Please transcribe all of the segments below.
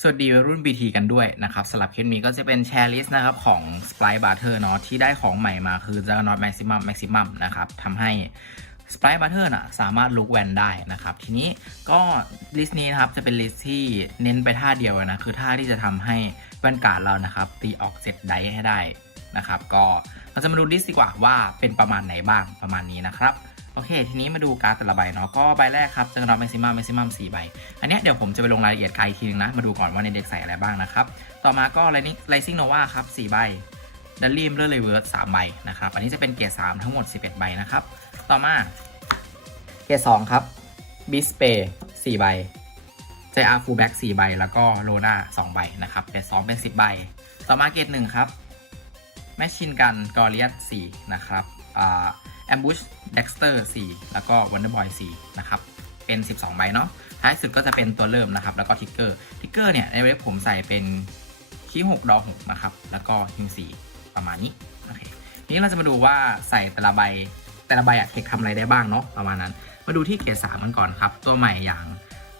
สวัสดีวัยรุ่น BT กันด้วยนะครับสำหรับเคสนี้ก็จะเป็นแชร์ลิสต์นะครับของ Sprite Butter เนาะที่ได้ของใหม่มาคือ j u g g e r n a u t Maximum Maximum นะครับทำให้ Sprite Butter น่ะสามารถลุกแวนได้นะครับ ทีนี้ก็ลิสต์นี้นะครับจะเป็นลิสต์ที่เน้นไปท่าเดียวนะ คือท่าที่จะทำให้แวนการ์ดเรานะครับ ตีออกเสร็จได้ให้ได้นะครับ ก็เราจะมาดูลิสต์ดีกว่าว่าเป็นประมาณไหนบ้างประมาณนี้นะครับ โอเค ทีนี้มาดูการ์ดแต่ละใบเนาะ ก็ใบแรกครับจะระดอแม็กซิมัมแม็กซิมัมสี่ใบ อันนี้เดี๋ยวผมจะไปลงรายละเอียดใครทีนึงนะ มาดูก่อนว่าในเด็กใส่อะไรบ้างนะครับ ต่อมาก็ไลนิไลซิงโนวาครับสี่ใบดัลลี่มเลอร์เลเวิร์สสามใบนะครับ อันนี้จะเป็นเกรดสามทั้งหมด 11 ใบนะครับ ต่อมา เกรดสองครับบิสเปย์สี่ใบเจอาฟูแบ็กสี่ใบ แล้วก็โลนาสองใบนะครับ เกรดสองเป็นสิบใบ ต่อมาเกรดหนึ่งครับแมชชินกันกอริอัส4นะครับ อ่า แอมบูชเด็กสเตอร์4แล้วก็วันเดอร์บอย4นะครับ เป็น 12 ใบเนาะ ท้ายสุดก็จะเป็นตัวเริ่มนะครับ แล้วก็ทิกเกอร์ ทิกเกอร์เนี่ย ในเว็บผมใส่เป็นคีย์6ดอ6นะครับ แล้วก็ฮิว4ประมาณนี้ โอเค นี้เราจะมาดูว่าใส่แต่ละใบ แต่ละใบอะเทคทำอะไรได้บ้างเนาะ ประมาณนั้น มาดูที่เกรด3กันก่อนครับ ตัวใหม่อย่าง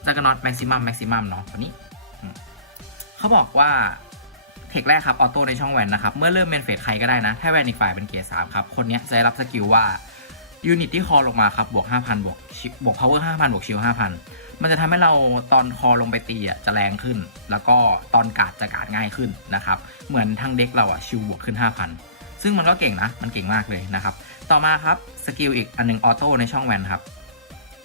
จักรนอตแม็กซิมัมแม็กซิมัมเนาะตัวนี้ เขาบอกว่า เทคแรกครับ ออโต้ในช่องแวนนะครับ เมื่อเริ่มเป็นเฟสใครก็ได้นะ ถ้าแวนอีกฝ่ายเป็นเกียร์สามครับ คนนี้จะได้รับสกิลว่ายูนิตที่คอลงมาครับ บวก 5,000 บวกชิบวกพาวเวอร์5,000 บวกชิล5,000 มันจะทำให้เราตอนคอลงไปตีอะจะแรงขึ้น แล้วก็ตอนกาดจะกาดง่ายขึ้นนะครับ เหมือนทั้งเด็กเราอะชิลบวกขึ้น 5,000 ซึ่งมันก็เก่งนะ มันเก่งมากเลยนะครับ ต่อมาครับสกิลอีกอันหนึงออโต้ในช่องแวนครับ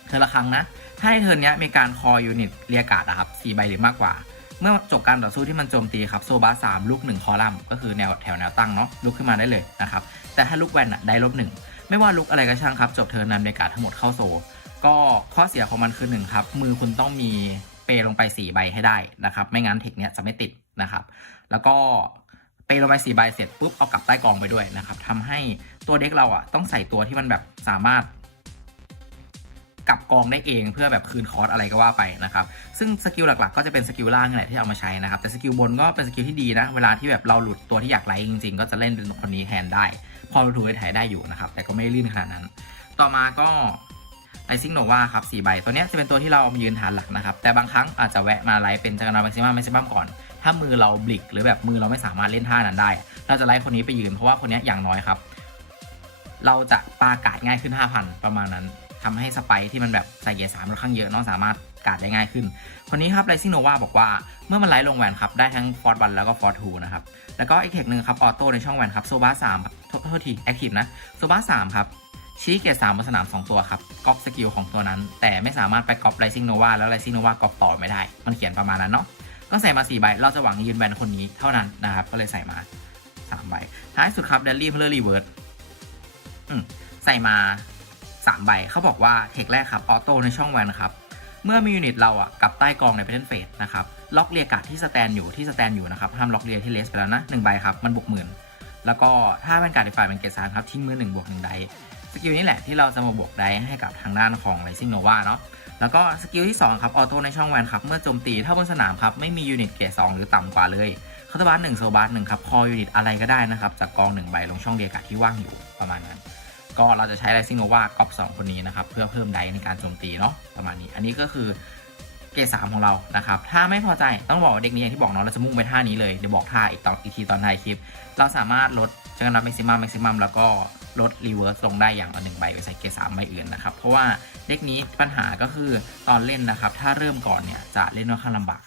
เทอละครั้งนะ ถ้าในเทิร์นเนี้ยมีการคอยูนิตเรียกาดอะครับ4ใบหรือมากกว่า เมื่อจบการต่อสู้ที่มันโจมตีครับโซบาสามลุกหนึ่งคอลัมน์ก็คือแนวแถวแนวตั้งเนาะลุกขึ้นมาได้เลยนะครับแต่ถ้าลุกแวนอะได้ลบหนึ่งไม่ว่าลุกอะไรก็ช่างครับจบเทิร์นนำในการดทั้งหมดเข้าโซ ก็ข้อเสียของมันคือหนึ่งครับมือคุณต้องมีเปลงไป 4 ใบให้ได้นะครับไม่งั้นเทคเนี้ยจะไม่ติดนะครับแล้วก็เปลงไป4ใบเสร็จปุ๊บเอากลับใต้กองไปด้วยนะครับทำให้ตัวเด็กเราอะต้องใส่ตัวที่มันแบบสามารถ กลับกองได้เองเพื่อแบบคืนคอร์สอะไรก็ว่าไปนะครับ ซึ่งสกิลหลักๆ ก็จะเป็นสกิลล่างนี่แหละที่เอามาใช้นะครับ แต่สกิลบนก็เป็นสกิลที่ดีนะ เวลาที่แบบเราหลุดตัวที่อยากไล่จริงๆ ก็จะเล่นเป็นคนนี้แทนได้ พอถูกถ่ายได้อยู่นะครับ แต่ก็ไม่ลื่นขนาดนั้น ต่อมาก็ไ i ซิงโนวาครับสี่ใบ ตัวเนี้ยจะเป็นตัวที่เรามายืนฐานหลักนะครับ แต่บางครั้งอาจจะแวะมาไลฟ์เป็นจักรนาแม็กซิมัมแม็กซิมัมก่อน ถ้ามือเราบลิกหรือแบบมือเราไม่สามารถเล่นท่านั้นได้ เราจะไลฟ์คนนี้ไปยืนเพราะว่าคนนี้อย่างน้อยครับ เราจะปากาดง่ายขึ้น 5,000 ประมาณนั้น ทำให้สไปร์ที่มันแบบใส่เกียร์สามค่อนข้างเยอะเน้องสามารถกาดได้ง่ายขึ้น คนนี้ครับไ i ซิงโนวาบอกว่าเมื่อมันไลฟ์ลงแวนครับ ได้ทั้งฟอร์ดวันแล้วก็ฟอร์ทูนะครับ แล้วก็อีกเทคหนึ่งครับ ออโต้ในช่องแวนครับโซบาสามโทษทีแอคทีฟนะโซบาสามครับชี้เกียร์สามบนสนาม 2 ตัวครับก๊อปสกิลของตัวนั้น แต่ไม่สามารถไปก๊อปไ i ซิงโนวาแล้วไ i ซิงโนวาก๊อปต่อไม่ได้ มันเขียนประมาณนั้นเนาะก็ใส่มา4ใบเราจะหวังยืนแวนคนนี้เท่านั้นนะครับก็เลยใส่มา3ใบท้ายสุดครับเดลลี่เพลอร์รีเวิร์สใส่มา 3 ใบเขาบอกว่าเทคแรกครับออโต้ในช่องแวนครับเมื่อมียูนิตเราอะกับใต้กองในเพ t เทนเฟสนะครับล็อกเรียกาดที่สแตนอยู่ที่สแตนอยู่นะครับห้ามล็อกเรียที่เลสไปแล้วนะหนึ่งใบครับมันบวกหมื่นแล้วก็ถ้าเป็นการดฝ่ายเป็นเกรดสามครับทิ้งมือหนึ่งบวกหนึ่งไดสกิลนี้แหละที่เราจะมาบวกได้ให้กับทางด้านของ Rising Nova เนาะแล้วก็สกิลที่ 2 ครับออโต้ในช่องแวนครับเมื่อโจมตีถ้าบนสนามครับไม่มียูนิตเกรด2หรือต่ำกว่าเลยคาตาบาสหนึ่งโซบาสหนึ่งครับคอยูนิตอะไรก็ได้นะครับจากกอง1ใบลงช่องเดียกาที่ว่างอยู่ประมาณนั้น ก็เราจะใช้ Rising Nova ก๊อป2คนนี้นะครับ เพื่อเพิ่มไดในการโจมตีเนาะประมาณนี้ อันนี้ก็คือเกรด3ของเรานะครับ ถ้าไม่พอใจต้องบอกว่าเด็กนี้อย่างที่บอกเนาะเราจะมุ่งไปท่านี้เลยเดี๋ยวบอกท่าอีกตอนอีกทีตอนท้ายคลิป เราสามารถลดจักรนับแม็กซิมัมแม็กซิมัมแล้วก็ลดรีเวิร์สลงได้อย่างละหนึ่งใบไปใส่เกรดสามใบอื่นนะครับ เพราะว่าเด็กนี้ปัญหาก็คือตอนเล่นนะครับ ถ้าเริ่มก่อนเนี่ยจะเล่นค่อนข้างลำบาก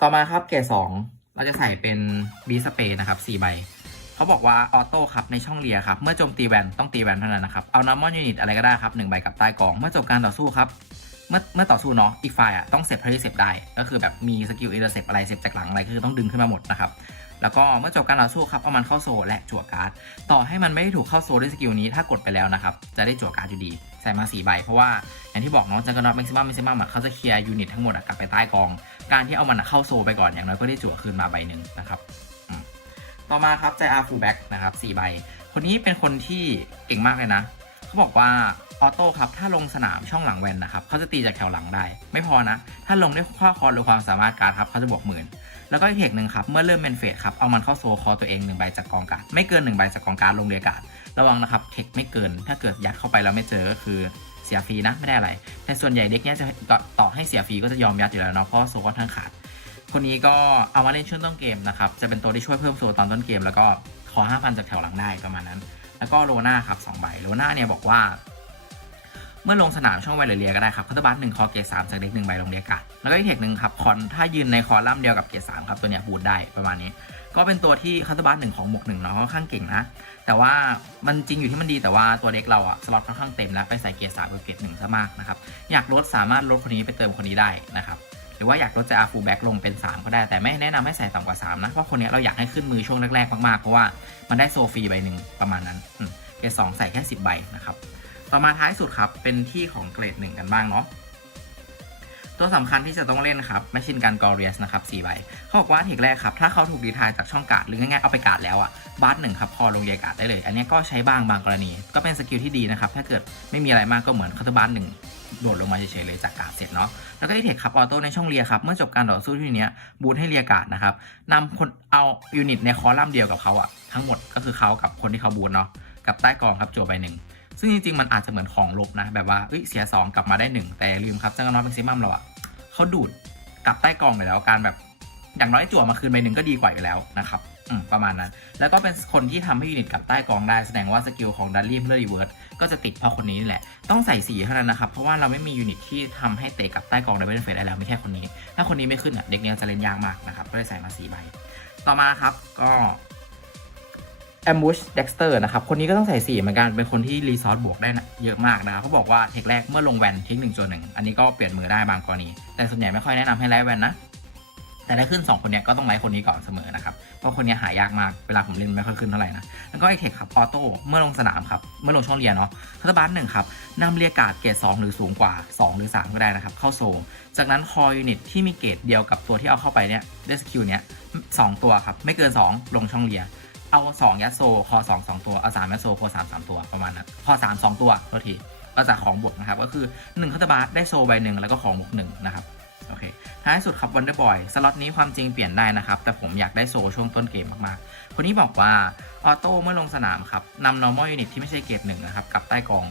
ต่อมาครับเกรดสองเราจะใส่เป็นบีสเปย์นะครับสี่ใบ เขาบอกว่าออโต้ครับในช่องเลียครับ เมื่อโจมตีแวนต้องตีแวนเท่านั้นนะครับ เอานอร์มอนยูนิตอะไรก็ได้ครับหนึ่งใบกับใต้กอง เมื่อจบการต่อสู้ครับ เมื่อเมื่อต่อสู้เนาะอีกฝ่ายอะต้องเซฟเท่าที่เซฟได้ ก็คือแบบมีสกิลอินเตอร์เซปอะไรเซฟจากหลังอะไรคือต้องดึงขึ้นมาหมดนะครับแล้วก็เมื่อจบการต่อสู้ครับเอามันเข้าโซและจั่วการ์ดต่อให้มันไม่ได้ถูกเข้าโซด้วยสกิลนี้ถ้ากดไปแล้วนะครับจะได้จั่วการ์ดอยู่ดีใส่มา4ใบเพราะว่าอย่างที่บอกเนาะจังกรนอตแม็กซิมัมแม็กซิมัมเขาจะเคลียร์ยูนิตทั้งหมดกลับไปใต้กอง การที่เอามันเข้าโซไปก่อนอย่างน้อยก็ได้จั่วคืนมาใบหนึ่งนะครับ ต่อมาครับใจอาฟูแบ็กนะครับ4ใบ คนนี้เป็นคนที่เก่งมากเลยนะ เขาบอกว่าออโต้ครับ ถ้าลงสนามช่องหลังแวนนะครับ เขาจะตีจากแถวหลังได้ ไม่พอนะ ถ้าลงด้วยข้อคอหรือความสามารถการครับ เขาจะบวกหมื่น แล้วก็อีกเทคหนึ่งครับ เมื่อเริ่มเป็นเฟสครับ เอามันเข้าโซคอตัวเองหนึ่งใบจากกองการ ไม่เกินหนึ่งใบจากกองการลงเรียกการระวังนะครับ เทคไม่เกิน ถ้าเกิดยัดเข้าไปแล้วไม่เจอก็คือเสียฟรีนะ ไม่ได้อะไร แต่ส่วนใหญ่เด็กเนี้ยจะต่อให้เสียฟรีก็จะยอมยัดอยู่แล้วเนาะ เพราะโซค่อนข้างขาด คนนี้ก็เอามาเล่นช่วงต้นเกมนะครับ จะเป็นตัวที่ช่วยเพิ่มโซตอนต้นเกม แล้วก็ขอ 5,000 จากแถวหลังได้ประมาณนั้น แล้วก็โลน่าครับ2ใบโลน่าเนี่ยบอกว่า เมื่อลงสนามช่องไวเลเรียก็ได้ครับคัตเตอร์บัสหนึ่งคอเกตสามจากเด็กหนึ่งใบลงเรียกัดแล้วก็อีกเทคหนึ่งครับคอนถ้ายืนในคอลัมน์เดียวกับเกตสามครับตัวเนี้ยบูทได้ประมาณนี้ ก็เป็นตัวที่คัตเตอร์บัสหนึ่งของหมวกหนึ่งเนาะค่อนข้างเก่งนะแต่ว่ามันจริงอยู่ที่มันดีแต่ว่าตัวเด็กเราอะสล็อตค่อนข้างเต็มแล้วไปใส่เกสามกับเกสหนึ่งซะมากนะครับอยากลดสามารถลดคนนี้ไปเติมคนนี้ได้นะครับ รือว่าอยากลดจะอาฟูแบ็กลงเป็น 3 ก็ได้แต่ไม่แนะนำให้ใส่ต่ำกว่า 3 นะ เพราะคนนี้เราอยากให้ขึ้นมือช่วงแรกๆมากๆ เพราะว่ามันได้โซฟีใบหนึ่งประมาณนั้นอืมเกรดสองใส่แค่ 10 ใบนะครับต่อมาท้ายสุดครับเป็นที่ของเกรดหนึ่งกันบ้างเนาะ ตัวสำคัญที่จะต้องเล่นนะครับแมชชินการกอริเอสนะครับ4ใบเขาบอกว่าเทคแรกครับถ้าเขาถูกดีทายจากช่องกาดหรือง่ายๆเอาไปกาดแล้วอะบาร์หนึ่งครับพอลงเรียกาดได้เลย อันนี้ก็ใช้บ้างบางกรณี ก็เป็นสกิลที่ดีนะครับถ้าเกิดไม่มีอะไรมากก็เหมือนคาร์บาร์หนึ่งโดดลงมาเฉยๆเลยจากกาดเสร็จเนาะแล้วก็ที่เทคครับออโต้ในช่องเรียครับเมื่อจบการต่อสู้ที่นี้บูทให้เรียกาดนะครับนำคนเอายูนิตในคอลัมน์เดียวกับเขาอะทั้งหมดก็คือเขากับคนที่เขาบูทเนาะกับใต้กองครับโจใบหนึ่ง ซึ่งจริงๆ มันอาจจะเหมือนของลบนะ แบบว่าเอ้ยเสีย 2 กลับมาได้ 1 แต่อย่าลืมครับจังกรนอตแม็กซิมัมเราอะเขาดูดกลับใต้กองไปแล้วการแบบอย่างน้อยจั่วมาคืนใบหนึ่งก็ดีกว่าอยู่แล้วนะครับอืมประมาณนั้น แล้วก็เป็นคนที่ทำให้ยูนิตกลับใต้กองได้แสดงว่าสกิลของดัลลี่เพื่อรีเวิร์สก็จะติดเพราะคนนี้นี่แหละ ต้องใส่สีเท่านั้นนะครับ เพราะว่าเราไม่มียูนิตที่ทำให้เตะกลับใต้กองได้เป็นเฟสได้แล้วไม่แค่คนนี้ ถ้าคนนี้ไม่ขึ้นอะเด็กเนี้ยจะเล่นยากมากนะครับก็เลยใส่มาสีใบ ต่อมาครับก็ Ambush Dexter นะครับ คนนี้ก็ต้องใส่สีเหมือนกัน เป็นคนที่รีซอสบวกได้นะเยอะมากนะครับเขาบอกว่าเทคแรกเมื่อลงแวนเทคหนึ่งจนหนึ่งอันนี้ก็เปลี่ยนมือได้บางกรณี แต่ส่วนใหญ่ไม่ค่อยแนะนำให้ไล่แวนนะ แต่ได้ขึ้น 2 คนเนี้ยก็ต้องไล่คนนี้ก่อนเสมอนะครับ เพราะคนนี้หายากมาก เวลาผมเล่นไม่ค่อยขึ้นเท่าไหร่นะ แล้วก็ไอเทคครับ ออโต้ เมื่อลงสนามครับ เมื่อลงช่องเรียนเนาะทัตบาร์หนึ่งครับนำเรียการ์ดเกรด2หรือสูงกว่า 2 หรือ 3 ก็ได้นะครับ เข้าโซลจากนั้นคอยูนิตที่มีเกรดเดียวกับตัวที่เอาเข้าไปเนี่ยด้สกิลเนี้ยสตัวครับ ไม่เกิน 2 ลงช่องเรีย เอา2ยัดโซคอ2 2ตัวเอา3ยัดโซคอ3 3ตัวประมาณนั้นคอ3 2ตัวโทษทีก็จะของบวกนะครับก็คือ1คัตบาร์ได้โซใบหนึ่งแล้วก็ของบวกหนึ่งนะครับโอเคท้ายสุดครับวันเดอร์บอยสล็อตนี้ความจริงเปลี่ยนได้นะครับ แต่ผมอยากได้โซช่วงต้นเกมมากๆ คนนี้บอกว่า ออโต้เมื่อลงสนามครับนำ normal unit ที่ไม่ใช่เกรดหนึ่งนะครับกลับใต้กอง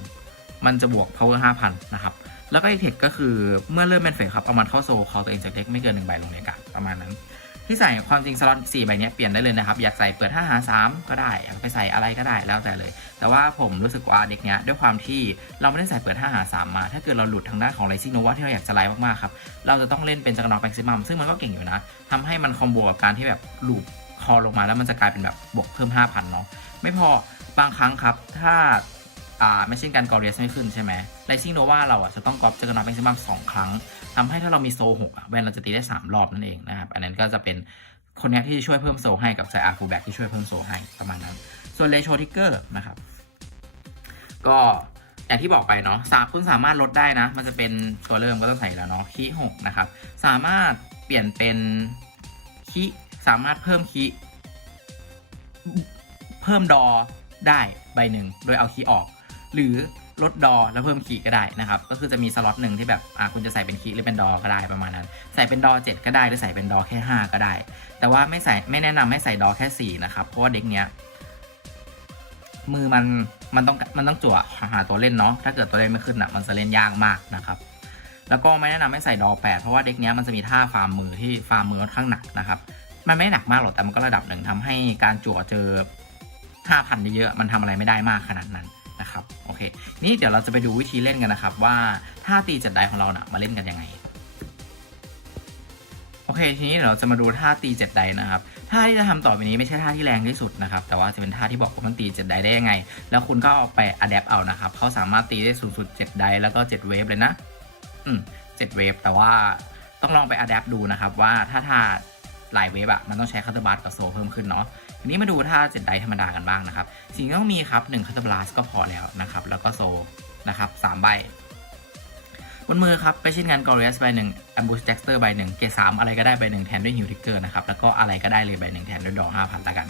มันจะบวก power 5,000 นะครับ แล้วก็อีกเทคก็คือเมื่อเริ่มเป็นเฟสครับเอามันเข้าโซคอตัวเองจากเด็กไม่เกินหนึ่งใบลงในกาประมาณนั้น ที่ใส่ความจริงสล็อต4ใบนี้เปลี่ยนได้เลยนะครับ อยากใส่เปิด5หา3ก็ได้อยากไปใส่อะไรก็ได้แล้วแต่เลย แต่ว่าผมรู้สึกว่าเด็กเนี้ยด้วยความที่เราไม่ได้ใส่เปิด5หา3มา ถ้าเกิดเราหลุดทางด้านของไรซิ่โนวาที่เราอยากจะไล่มากๆครับเราจะต้องเล่นเป็นจักรนอตแม็กซิมัมซึ่งมันก็เก่งอยู่นะทำให้มันคอมโบกับการที่แบบลูปคอลงมาแล้วมันจะกลายเป็นแบบบวกเพิ่ม 5,000เนาะไม่พอบางครั้งครับถ้า อ่าไม่เช่นการกอเรียสไม่ขึ้นใช่ไหมไรซิ่งโนวาเราอะจะต้องกรอบจักรนอตแม็กซิมัมสองครั้งทำให้ถ้าเรามีโซหกอะแวนเราจะตีได้ 3 รอบนั่นเองนะครับ อันนั้นก็จะเป็นคนนี้ที่ช่วยเพิ่มโซให้กับไซอาร์ฟูแบ็กที่ช่วยเพิ่มโซให้ประมาณนั้น ส่วนเลโชทิกเกอร์นะครับ ก็อย่างที่บอกไปเนาะสามคุณสามารถลดได้นะ มันจะเป็นตัวเริ่มก็ต้องใส่แล้วเนาะคีหกนะครับ สามารถเปลี่ยนเป็นคีสามารถเพิ่มคีเพิ่มดอได้ใบหนึ่งโดยเอาคีออก หรือลดดอแล้วเพิ่มคีย์ก็ได้นะครับ ก็คือจะมีสล็อตหนึ่งที่แบบอ่าคุณจะใส่เป็นคีย์หรือเป็นดอก็ได้ประมาณนั้น ใส่เป็นดอ7ก็ได้หรือใส่เป็นดอแค่ 5 ก็ได้ แต่ว่าไม่ใส่ไม่แนะนำให้ใส่ดอแค่ 4 นะครับ เพราะว่าเด็กเนี้ยมือมันมันต้องมันต้องจั่วหาตัวเล่นเนาะถ้าเกิดตัวเล่นไม่ขึ้นอะมันจะเล่นยากมากนะครับแล้วก็ไม่แนะนำให้ใส่ดอ8เพราะว่าเด็กเนี้ยมันจะมีท่าฟาร์มมือที่ฟาร์มมือค่อนข้างหนักนะครับมันไม่หนักมากหรอกแต่มันก็ระดับหนึ่งทำให้การจั่วเจอ5,000เยอะมันทำอะไรไม่ได้มากขนาดนั้น เคนี่เดี๋ยวเราจะไปดูวิธีเล่นกันนะครับ ว่าท่าตีจัดได้ของเรานะ่ะมาเล่นกันยังไงโอเคทีนี้เดี๋ยวเราจะมาดูท่าตีเจ็ดไดนะครับท่าที่จะทำต่อไปนี้ไม่ใช่ท่าที่แรงที่สุดนะครับแต่ว่าจะเป็นท่าที่บอกว่ามันตีเจ็ดไดได้ยังไง แล้วคุณก็เอาไปอัดแอปเอานะครับเขาสามารถตีได้สูงสุดเจ็ดไดแล้วก็เจ็ดเวฟเลยนะ อืมเจ็ดเวฟแต่ว่าต้องลองไปอัดแอปดูนะครับว่าถ้าท่าหลายเวฟอะมันต้องใช้คัตเตอร์บัสกับโซเพิ่มขึ้นเนาะ ทีนี้มาดูท่าเจ็ดไดธรรมดากันบ้างนะครับ สิ่งที่ต้องมีครับ1คัตเตอร์บลัสก็พอแล้วนะครับ แล้วก็โซนะครับสามใบบนมือครับไปชิ้นงานกอริเอสใบหนึ่งแอมบูชแจ็คสเตอร์ใบหนึ่งเกรดสามอะไรก็ได้ใบหนึ่งแทนด้วยฮิวทิกเกอร์นะครับ แล้วก็อะไรก็ได้เลยใบหนึ่งแทนด้วยดอกห้าพันละกัน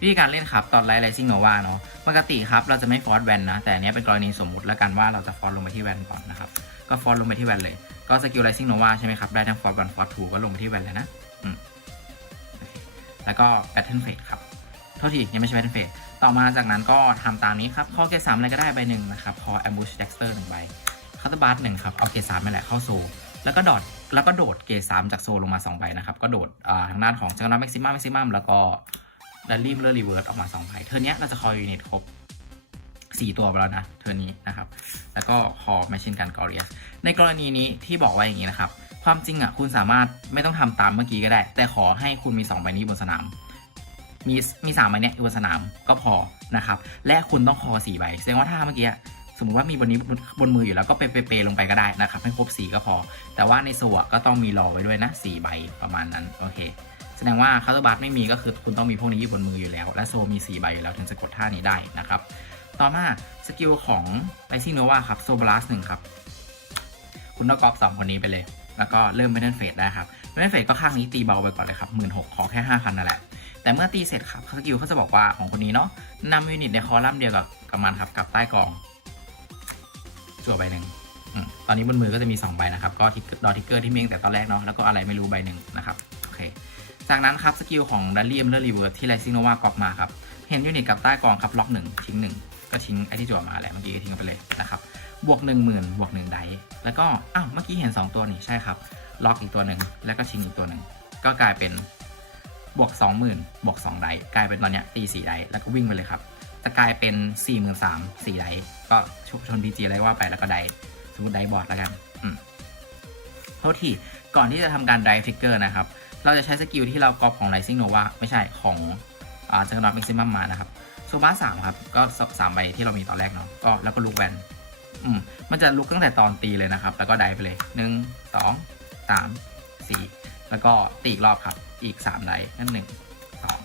วิธีการเล่นครับ ตอนไลท์ไลซิ่งโนวาเนาะปกติครับ เราจะไม่ฟอร์สแวนนะ แต่อันเนี้ยเป็นกรณีสมมุติแล้วกันว่าเราจะฟอร์สลงไปที่แวนก่อนนะครับ ก็ฟอร์สลงไปที่แวนเลย ก็สกิลไลซิ่งโนวาใช่ไหมครับ ได้ทั้งฟอร์สวันฟอร์สทูก็ลงไปที่แวนเลยนะแล้วก็แพทเทิร์นเฟดครับ ทษทียังไม่ใช่แพทเทิร์นเฟดต่อมาจากนั้นก็ทำตามนี้ครับคอเกสามอะไรก็ได้ใบหนึ่งนะครับคอแอมบูชแจ็คสเตอร์หนึ่งใบคัตเตอร์บัสหนึ่งครับ เอาเกรดสามไปแหละเข้าโซ แล้วก็ดอดแล้วก็โดดเกรดสามจากโซลงมา2ใบนะครับ ก็โดดทางด้านของจังหวะแม็กซิมัมแม็กซิมัมแล้วก็ดัลลี่เลอร์รีเวิร์สออกมา2ใบเทอร์นี้เราจะคอยูนิตครบ4ตัวไปแล้วนะเทอร์นี้นะครับ แล้วก็คอแมชชีนกันกอริเอสในกรณีนี้ที่บอกไว้อย่างนี้นะครับ ความจริงอะคุณสามารถไม่ต้องทำตามเมื่อกี้ก็ได้ แต่ขอให้คุณมี2ใบนี้บนสนาม มีมีสามใบเนี้ยอยู่บนสนามก็พอนะครับ และคุณต้องคอ4ใบแสดงว่าถ้าเมื่อกี้สมมติว่ามีบนนี้บนบนมืออยู่แล้วก็เปเปลงไปก็ได้นะครับให้ครบสีก็พอ แต่ว่าในโซะก็ต้องมีรอไว้ด้วยนะ4ใบประมาณนั้นโอเค แสดงว่าคาร์ตบัสไม่มีก็คือคุณต้องมีพวกนี้อยู่บนมืออยู่แล้ว และโซมี4ใบอยู่แล้วถึงจะกดท่านี้ได้นะครับ ต่อมาสกิลของไ i ซิ n โนวาครับโซบลัสหนึ่งครับ คุณต้องกรอบสองคนนี้ไปเลย แล้วก็เริ่มเบนเฟสได้ครับเบนเฟสก็ข้างนี้ตีเบาไปก่อนเลยครับหมื่นหกขอแค่ห้าพันนั่นแหละ แต่เมื่อตีเสร็จครับสกิลเขาจะบอกว่าของคนนี้เนาะนำยูนิตในคอลัมน์เดียวกับกับมันครับกับใต้กองจั่วใบหนึ่งอตอนนี้บนมือก็จะมี 2 ใบนะครับ ก็ทิกดอทิกเกอร์ที่เมีตั้งแต่ตอนแรกเนาะแล้วก็อะไรไม่รู้ใบหนึ่งนะครับโอเคจากนั้นครับสกิลของดัลเลียมเลอร์รีเวิร์สที่ไลซิโนวากรอกมาครับเห็นยูนิตกับใต้กองครับล็อกหนึ่งทิ้งหนึ่งก็ทิ้งไอที่จั่วมาแหละเมื่อกี้ทิ้งไปเลยนะครับบวกหนึ่งหมื่นบวกหนึ่งไดแล้วก็อ้าวเมื่อกี้เห็น 2 ตัวนี่ใช่ครับล็อกอีกตัวหนึ่งแล้วก็ทิ้งอีกตัวหนึ่งก็กลายเป็น บวก 20,000 บวก 2 ไดกลายเป็นตอนเนี้ยตี4ไดแล้วก็วิ่งไปเลยครับ จะกลายเป็น 4 3 0 0 0 4ไดส์ก็ชชนพีจีอะไรว่าไปแล้วก็ไดส์สมมติไดบอร์ดแล้วกันอืมโทษทีก่อนที่จะทำการไดฟิกเกอร์นะครับ เราจะใช้สกิลที่เรากรอบของ Rising Nova ไม่ใช่ของอ่าจังหวัด Maximum มานะครับโซบ้าสามครับ ก็สามใบที่เรามีตอนแรกเนาะก็แล้วก็ลุกแวนอืมมันจะลุกตั้งแต่ตอนตีเลยนะครับ แล้วก็ไดไปเลยหนึ่งสองสามสี่แล้วก็ตีอีกรอบครับ อีกสามไดฟ์นั่นหนึ่งสอง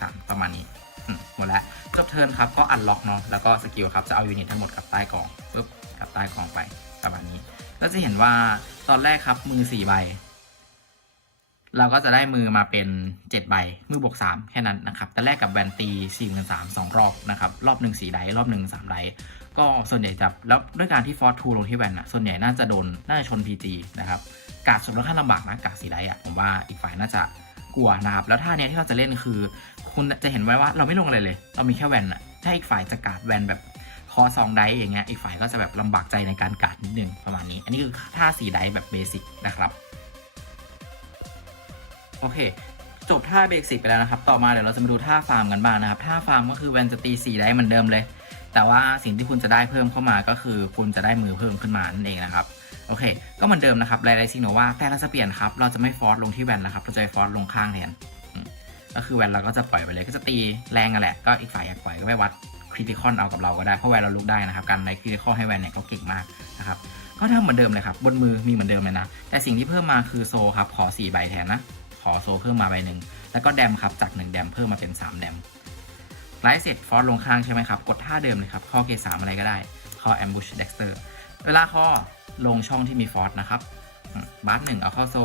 สามประมาณนี้อืมหมดแล้วจบเทิร์นครับก็อันล็อกเนาะแล้วก็สกิลครับจะเอายูนิตทั้งหมดกลับใต้กองปุ๊บกลับใต้กองไปประมาณนี้ ก็จะเห็นว่าตอนแรกครับมือสี่ใบเราก็จะได้มือมาเป็น 7 ใบ มือบวก 3 แค่นั้นนะครับ แต่แรกกับแวนตี4 3 0 0 0 2รอบนะครับ รอบหนึ่ง4ไดรอบหนึ่ง3ไดก็ส่วนใหญ่จะแล้วด้วยการที่ฟอร์ทูลงที่แวนอะส่วนใหญ่น่าจะโดน น่าจะชน PG นะครับ การสมรสค่อนข้าลำบากนะ กาสีไดอะผมว่าอีกฝ่ายน่าจะ กลัวนะครับแล้วท่าเนี้ยที่เราจะเล่นคือ คุณจะเห็นไว้ว่าเราไม่ลงอะไรเลย เรามีแค่แวนอะถ้าอีกฝ่ายจะการดแวนแบบคอซองไดอย่างเงี้ยอีกฝ่ายก็จะแบบลำบากใจในการการดนิดนึงประมาณนี้ อันนี้คือท่าสีไดแบบเบสิกนะครับโอเคจบท่าเบสิกไปแล้วนะครับ ต่อมาเดี๋ยวเราจะมาดูท่าฟาร์มกันบ้างนะครับ ท่าฟาร์มก็คือแวนจะตี4ได้เหมือนเดิมเลย แต่ว่าสิ่งที่คุณจะได้เพิ่มเข้ามาก็คือคุณจะได้มือเพิ่มขึ้นมานั่นเองนะครับ โอเค ก็เหมือนเดิมนะครับไลไลซิโนว่าแต่เราจะเปลี่ยนครับ เราจะไม่ฟอร์สลงที่แวนนะครับ เราจะฟอร์สลงข้างแทน ก็คือแวนเราก็จะปล่อยไปเลย ก็จะตีแรงกันแหละ ก็อีกฝ่ายอยากปล่อยก็ไปวัดคริติคอนเอากับเราก็ได้ เพราะแวนเราลุกได้นะครับ การไลคริติคอนให้แวนเนี่ยเขาเก่งมากนะครับ ก็ทำเหมือนเดิมเลยครับ บนมือมีเหมือนเดิมเลยนะ แต่สิ่งที่เพิ่มมาคือโซครับ ขอ 4 ใบแทนนะ ขอโซเพิ่มมาใบหนึ่ง แล้วก็แดมครับจาก1แดมเพิ่มมาเป็น 3 แดมไลฟ์เสร็จฟอร์สลงข้างใช่ไหมครับ กดท่าเดิมเลยครับ ข้อเกสามอะไรก็ได้ ข้อ ambush dexter เวลาข้อ ลงช่องที่มีฟอสนะครับบาร์หนึ่งเอาเข้าโซ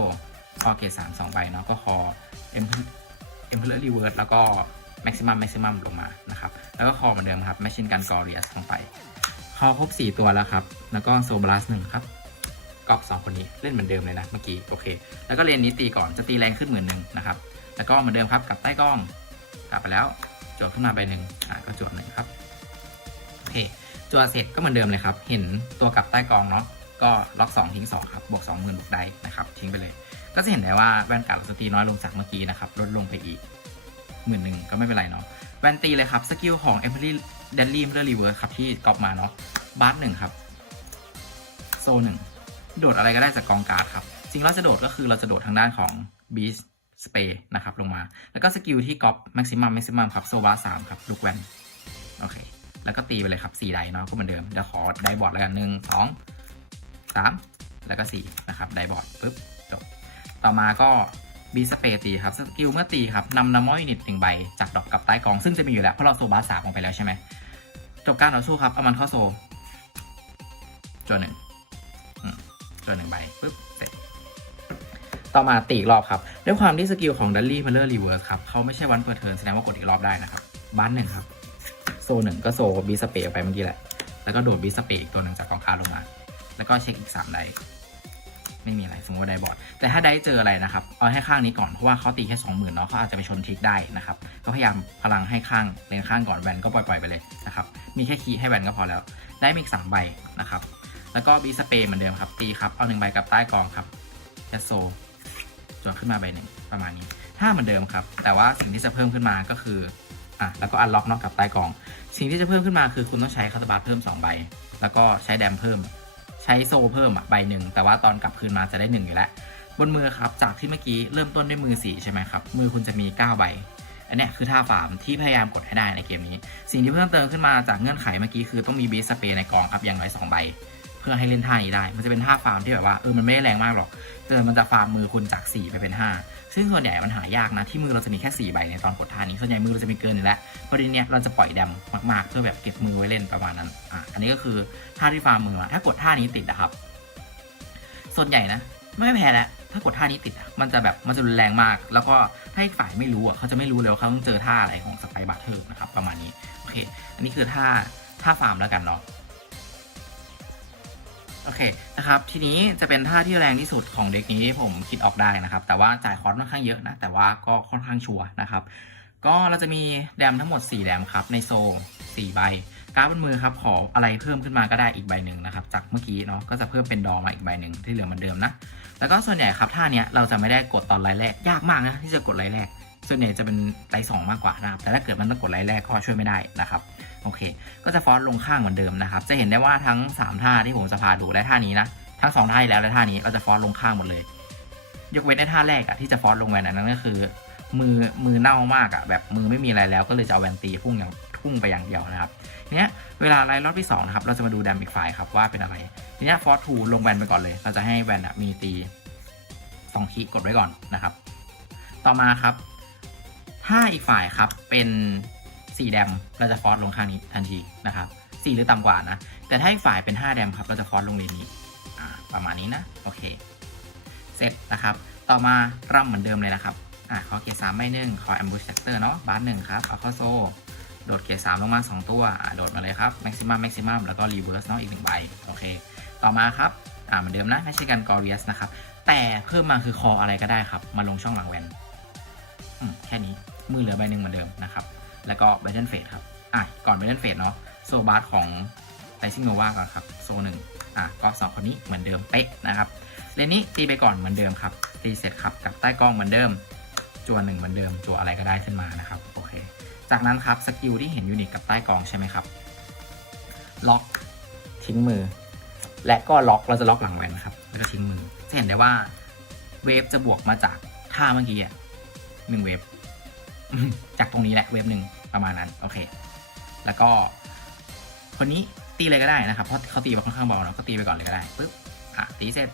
ข้อเกสามสองใบเนาะก็คอ emperor reverse แล้วก็ maximum maximum ลงมานะครับ แล้วก็คอเหมือนเดิมครับ machine gun glorious ลงไป คอครบ 4 ตัวแล้วครับ แล้วก็โซบลัสหนึ่งครับกอกสองคนนี้เล่นเหมือนเดิมเลยนะเมื่อกี้โอเค แล้วก็เลนนี้ตีก่อนจะตีแรงขึ้นหมื่นหนึ่งนะครับ แล้วก็เหมือนเดิมครับกลับใต้กล้องกลับไปแล้วจวดขึ้นมาใบหนึ่งอ่าก็จวดหนึ่งครับโอเคจวดเสร็จก็เหมือนเดิมเลยครับ เห็นตัวกลับใต้กองเนาะ ก็ล็อก 2 ทิ้ง 2 ครับ บวก 20,000บวกได้นะครับ ทิ้งไปเลย ก็จะเห็นได้ว่าแวนการ์ดเราจะตีน้อยลงจากเมื่อกี้นะครับ ลดลงไปอีกหมื่นหนึ่งก็ไม่เป็นไรเนาะ แวนตีเลยครับ สกิลของ e m p e r y d e a d l y m e r r Reverse ครับ ที่กรอบมาเนาะบาร์หนึ่งครับ โซหนึ่งโดดอะไรก็ได้จากกองการ์ดครับสิ่งเราจะโดดก็คือเราจะโดดทางด้านของ Beast Spray นะครับลงมา แล้วก็สกิลที่ก๊อป Maximum Maximum ครับโซวาสามครับลูกแวนโอเคแล้วก็ตีไปเลยครับ4ไดเนาะก็เหมือนเดิมเดี๋ยวขอไดบอร์ดแล้วกันหนึ่งสอง สามแล้วก็ 4 นะครับไดบอร์ดปุ๊บจบ ต่อมาก็บีสเปรตีครับสกิลเมื่อตีครับนำนำมอยนิตหนึ่งใบจากดอกกับใต้กอง ซึ่งจะมีอยู่แล้ว เพราะเราโซบาสามลงไปแล้วใช่ไหมจบการต่อสู้ครับเอามันเข้าโซจวนหนึ่งจวนหนึ่งใบปุ๊บเสร็จ ต่อมาตีอีกรอบครับ ด้วยความที่สกิลของดัลลี่มาเลอร์รีเวิร์สครับเขาไม่ใช่วันเปิดเทิร์นแสดงว่ากดอีกรอบได้นะครับบ้านหนึ่งครับ โซหนึ่งก็โซบีสเปรย์ไปเมื่อกี้แหละแล้วก็โดดบีสเปรย์อีกตัวหนึ่งจากกองคาร์ลงมา แล้วก็เช็คอีก3ไดไม่มีอะไรสมมติว่าไดบอร์ดแต่ถ้าได้เจออะไรนะครับ เอาให้ข้างนี้ก่อน เพราะว่าเขาตีแค่20,000เนาะเขาอาจจะไปชนทิกได้นะครับ ก็พยายามพลังให้ข้างเลนข้างก่อนแวนก็ปล่อยๆไปเลยนะครับ มีแค่คีย์ให้แวนก็พอแล้ว ได้มีอีก3ใบนะครับ แล้วก็บีสเปย์เหมือนเดิมครับ ตีครับ เอาหนึ่งใบกับใต้กองครับแคสโซจวนขึ้นมาใบหนึ่งประมาณนี้ถ้าเหมือนเดิมครับ แต่ว่าสิ่งที่จะเพิ่มขึ้นมาก็คืออะแล้วก็อันล็อกนอกกับใต้กอง สิ่งที่จะเพิ่มขึ้นมาคือคุณต้องใช้คาตาบาเพิ่ม2ใบแล้วก็ใช้แดมเพิ่ม ใช้โซเพิ่มอะใบหนึ่งแต่ว่าตอนกลับคืนมาจะได้หนึ่งอยู่แล้ว บนมือครับจากที่เมื่อกี้เริ่มต้นด้วยมือสีใช่ไหมครับมือคุณจะมี 9 ใบ อันนี้คือท่าฟาร์มที่พยายามกดให้ได้ในเกมนี้ สิ่งที่เพิ่มเติมขึ้นมาจากเงื่อนไขเมื่อกี้คือต้องมีบีสเปรย์ในกองครับอย่างน้อย2ใบ พื่อให้เล่นท่านี้ได้ มันจะเป็นท่าฟาร์มที่แบบว่าเออมันไม่ได้แรงมากหรอกแต่มันจะฟาร์มมือคุณจาก 4 ไปเป็น 5 ซึ่งส่วนใหญ่มันหายากนะที่มือเราจะมีแค่ 4 ใบในตอนกดท่านี้ส่วนใหญ่มือเราจะมีเกินอยู่แล้วประเด็นเนี้ยเราจะปล่อยแดมมากๆ เพื่อแบบเก็บมือไว้เล่นประมาณนั้นอะอันนี้ก็คือท่าที่ฟาร์มมือถ้ากดท่านี้ติดนะครับ ส่วนใหญ่นะไม่แพ้แล้วถ้ากดท่านี้ติดอะมันจะแบบมันจะรุนแรงมาก แล้วก็ถ้าอีกฝ่ายไม่รู้อะเขาจะไม่รู้เลยว่าเขาต้องเจอท่าอะไรของสไปบัตเทอร์นะครับประมาณนี้โอเค อันนี้คือท่าท่าฟาร์มแล้วกันเนาะ โอเคนะครับทีนี้จะเป็นท่าที่แรงที่สุดของเด็กนี้ผมคิดออกได้นะครับ แต่ว่าจ่ายคอร์สค่อนข้างเยอะนะ แต่ว่าก็ค่อนข้างชัวร์นะครับ ก็เราจะมีแดมทั้งหมด 4 แดมครับ ในโซ4ใบการ์ดบนมือครับขออะไรเพิ่มขึ้นมาก็ได้อีกใบหนึ่งนะครับ จากเมื่อกี้เนาะก็จะเพิ่มเป็นดอมาอีกใบหนึ่งที่เหลือเหมือนเดิมนะแล้วก็ส่วนใหญ่ครับท่าเนี้ยเราจะไม่ได้กดตอนไลน์แรกยากมากนะที่จะกดไลน์แรก ส่วนใหญ่จะเป็นไลน์สองมากกว่านะครับ แต่ถ้าเกิดมันต้องกดไลน์แรกก็ช่วยไม่ได้นะครับ โอเค ก็จะฟอนต์ลงข้างเหมือนเดิมนะครับ จะเห็นได้ว่าทั้ง 3 ท่าที่ผมจะพาดูและท่านี้นะ ทั้ง 2 ท่าที่แล้วและท่านี้เราจะฟอนต์ลงข้างหมดเลย ยกเว้นในท่าแรกอะที่จะฟอนต์ลงแวนนั้น ก็คือ มือมือเน่ามากอะแบบมือไม่มีอะไรแล้ว ก็เลยจะเอาแวนตีพุ่งอย่างพุ่งไปอย่างเดียวนะครับ เนี้ยเวลาไล่รอบที่2นะครับ เราจะมาดูแดมอีกฝ่ายครับว่าเป็นอะไร ทีเนี้ยฟอร์ทูลงแวนไปก่อนเลย เราจะให้แวนอะมีตีสองคีกดไว้ก่อนนะครับ ต่อมาครับ ถ้าอีกฝ่ายครับเป็น4แดมเราจะฟอสลงข้างนี้ทันทีนะครับ4หรือต่ำกว่านะ แต่ถ้าอีกฝ่ายเป็น 5 แดมครับ เราจะฟอสลงเลนนี้อ่ประมาณนี้นะ โอเค เสร็จนะครับ ต่อมาร่ำเหมือนเดิมเลยนะครับอ่าขอเกียร์สามไม่หนึ่งขอ ambush sector เนาะบาร์หนึ่งครับ เอาเข้าโซ่ โดดเกียร์สามลงมา 2 ตัวอ่าโดดมาเลยครับ maximum maximum แล้วก็ reverse เนาะอีกหนึ่งใบ โอเค ต่อมาครับ อ่าเหมือนเดิมนะ ไม่ใช่กัน glorious นะครับ แต่เพิ่มมาคือคออะไรก็ได้ครับ มาลงช่องหลังแวนอืมแค่นี้ มือเหลือใบหนึ่งเหมือนเดิมนะครับ แล้วก็เบเทนเฟดครับ อะ ก่อนเบเทนเฟดเนาะ โซบาร์ของไ i ซิงโนวาก่อนครับ โซหนึ่งอะ ก็สองคนนี้เหมือนเดิมเป๊ะนะครับเลนนี้ตีไปก่อนเหมือนเดิมครับ ตีเสร็จครับกับใต้กล้องเหมือนเดิม จัวหนึ่งเหมือนเดิม จัวอะไรก็ได้ขึ้นมานะครับ โอเค จากนั้นครับสกิลที่เห็นยูนิตกับใต้กองใช่ไหมครับ ล็อกทิ้งมือ และก็ล็อกเราจะล็อกหลังแวนนะครับ แล้วก็ทิ้งมือจะเห็นได้ว่าเวฟจะบวกมาจากท่าเมื่อกี้อะหนึ่งเวฟ จากตรงนี้แหละเวฟหนึ่งประมาณนั้นโอเค แล้วก็คนนี้ตีเลยก็ได้นะครับ เพราะเขาตีมาค่อนข้างเบาเนาะก็ตีไปก่อนเลยก็ได้ปึ๊บอะตีเสร็จ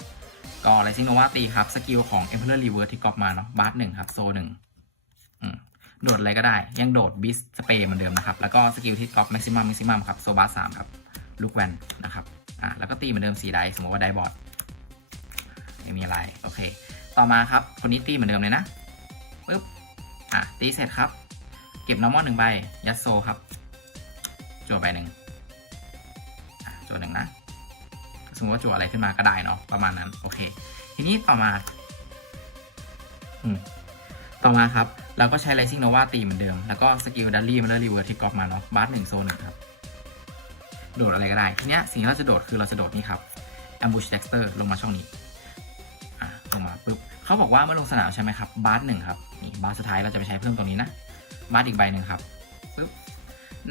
ก็ไรซิงโนวาตีครับ สกิลของ Emperor Reverse ที่ก๊อปมาเนาะบาร์หนึ่งครับ โซหนึ่งโดดอะไรก็ได้ ยังโดดบิสสเปรย์เหมือนเดิมนะครับ แล้วก็สกิลที่ก๊อป Maximum Maximum ครับ โซบาร์สามครับ ลูกแวนนะครับอะแล้วก็ตีเหมือนเดิมสี่ไดสมมติว่าไดบอร์ดไม่มีอะไร โอเค ต่อมาครับ คนนี้ตีเหมือนเดิมเลยนะปึ๊บ อะตีเสร็จครับ เก็บน้ำมอนหนึ่งใบ ยัดโซครับ จั่วใบหนึ่งจั่วหนึ่งนะ สมมติว่าจั่วอะไรขึ้นมาก็ได้เนาะ ประมาณนั้น โอเค ทีนี้ต่อมา อืมต่อมาครับ เราก็ใช้ Rising Nova ตีเหมือนเดิม แล้วก็สกิลดัลลี่มันเลอรีเวิร์ที่กรอบมาเนาะบาร์หนึ่งโซนหนึ่งครับ โดดอะไรก็ได้ ทีเนี้ยสิ่งที่เราจะโดดคือเราจะโดดนี่ครับ ambush dexter ลงมาช่องนี้ เขาบอกว่าเมื่อลงสนามใช่ไหมครับบาร์หนึ่งครับนี่บาร์สุดท้ายเราจะไปใช้เพิ่มตรงนี้นะบาร์อีกใบหนึ่งครับปุ๊บ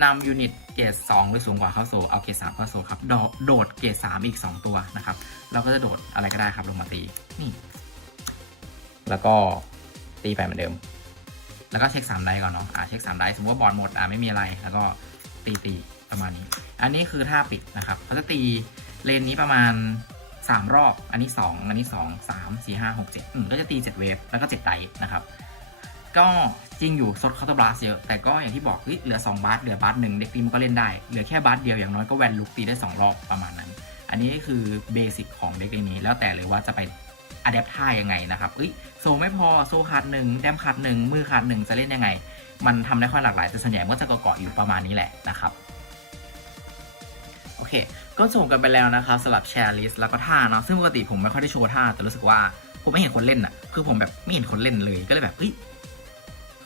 นำยูนิตเกรด2หรือสูงกว่าเข้าโซเอาเกรด3เข้าโซครับโดดโดดเกรด3อีก 2 ตัวนะครับเราก็จะโดดอะไรก็ได้ครับลงมาตีนี่ แล้วก็ตีไปเหมือนเดิม แล้วก็เช็ค3ไดก่อนเนาะอ่าเช็ค3ไดสมมติว่าบอลหมดอ่าไม่มีอะไรแล้วก็ตีตีประมาณนี้ อันนี้คือท่าปิดนะครับเขาจะตีเลนนี้ประมาณ 3 รอบ อันนี้ 2 อันนี้ 2 3 4 5 6 7อืมก็จะตี 7 เวฟ แล้วก็ 7 ไดนะครับ ก็จริงอยู่ซดคาร์ตบลัสเยอะ แต่ก็อย่างที่บอกเหลือ 2 บาสเหลือบาสหนึ่งเด็กตีมันก็เล่นได้ เหลือแค่บาสเดียวอย่างน้อยก็แวนลุกตีได้ 2 รอบประมาณนั้น อันนี้คือเบสิกของเด็กนี้ แล้วแต่เลยว่าจะไปอัดแอปท่ายังไงนะครับเอ้ยโซไม่พอโซขาดหนึ่งแดมขาดหนึ่งมือขาดหนึ่งจะเล่นยังไง มันทำได้ค่อยหลากหลายแต่ส่วนใหญ่ก็จะเกาะอยู่ประมาณนี้แหละนะครับ เค ก็ส่งกันไปแล้วนะครับสำหรับแชร์ลิสต์แล้วก็ท่าเนาะซึ่งปกติผมไม่ค่อยได้โชว์ท่า แต่รู้สึกว่าผมไม่เห็นคนเล่นอะคือผมแบบไม่เห็นคนเล่นเลยก็เลยแบบเฮ้ย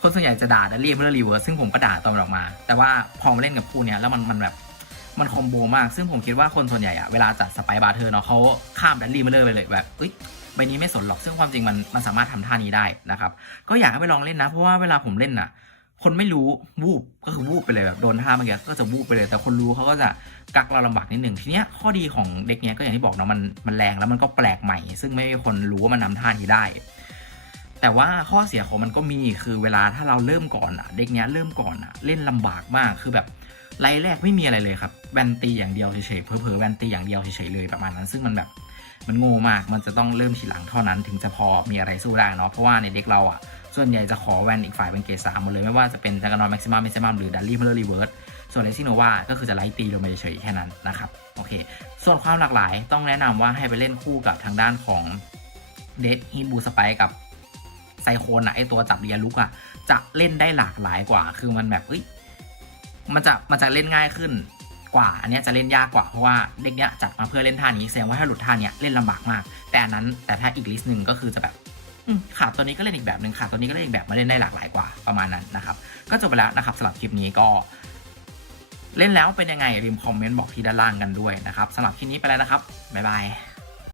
คนส่วนใหญ่จะด่าดัลลี่เมื่อรีเวิร์สซึ่งผมก็ด่าตอนออกมา แต่ว่าพอมาเล่นกับคู่เนี้ยแล้วมันมันแบบมันคอมโบมาก ซึ่งผมคิดว่าคนส่วนใหญ่อะเวลาจัดสไปบาร์เทอเนาะเขาข้ามดันลี่มาเลยไปเลยแบบเอ้ยใบนี้ไม่สนหรอก ซึ่งความจริงมันมันสามารถทำท่านี้ได้นะครับ ก็อยากให้ไปลองเล่นนะ เพราะว่าเวลาผมเล่นน่ะ คนไม่รู้วูบก็คือวูบไปเลยแบบโดนท่าเมื่อกี้ก็จะวูบไปเลย แต่คนรู้เขาก็จะกักเราลำบากนิดหนึ่งทีเนี้ยข้อดีของเด็กเนี้ยก็อย่างที่บอกเนาะมันมันแรงแล้วมันก็แปลกใหม่ ซึ่งไม่มีคนรู้ว่ามันนำท่านี้ได้ แต่ว่าข้อเสียของมันก็มีคือเวลาถ้าเราเริ่มก่อนอะเด็กเนี้ยเริ่มก่อนอะเล่นลำบากมากคือแบบไล่แรกไม่มีอะไรเลยครับแวนตีอย่างเดียวเฉยๆเพอเพอๆแวนตีอย่างเดียวเฉยๆเลยประมาณนั้น ซึ่งมันแบบมันโง่มากมันจะต้องเริ่มทีหลังเท่านั้น ถึงจะพอมีอะไรสู้ได้เนาะเพราะว่าในเด็กเราอะ ส่วนใหญ่จะขอแวนอีกฝ่ายเป็นเกรดสามหมดเลย ไม่ว่าจะเป็นจักรนอตแม็กซิมัมแม็กซิมัมหรือดัลลี่เพลรีเวิร์สส่วนเลซิโนวาก็คือจะไล่ตีลงไปเฉยแค่นั้นนะครับโอเค ส่วนความหลากหลายต้องแนะนำว่าให้ไปเล่นคู่กับทางด้านของเดดฮีบูสไปกับไซโคนอะไอตัวจับเรียลุกอะจะเล่นได้หลากหลายกว่า คือมันแบบเอ้ยมันจะมันจะเล่นง่ายขึ้นกว่า อันนี้จะเล่นยากกว่าเพราะว่าเด็กเนี้ยจัดมาเพื่อเล่นท่านี้แสดงว่าถ้าหลุดท่านี้เล่นลำบากมาก แต่นั้นแต่ถ้าอีกลิสต์หนึ่งก็คือจะแบบ ขาตัวนี้ก็เล่นอีกแบบหนึ่งขาตัวนี้ก็เล่นอีกแบบมาเล่นได้หลากหลายกว่าประมาณนั้นนะครับก็จบไปแล้วนะครับสำหรับคลิปนี้ก็เล่นแล้วเป็นยังไงริมคอมเมนต์บอกที่ด้านล่างกันด้วยนะครับสำหรับคลิปนี้ไปแล้วนะครับบ๊ายบาย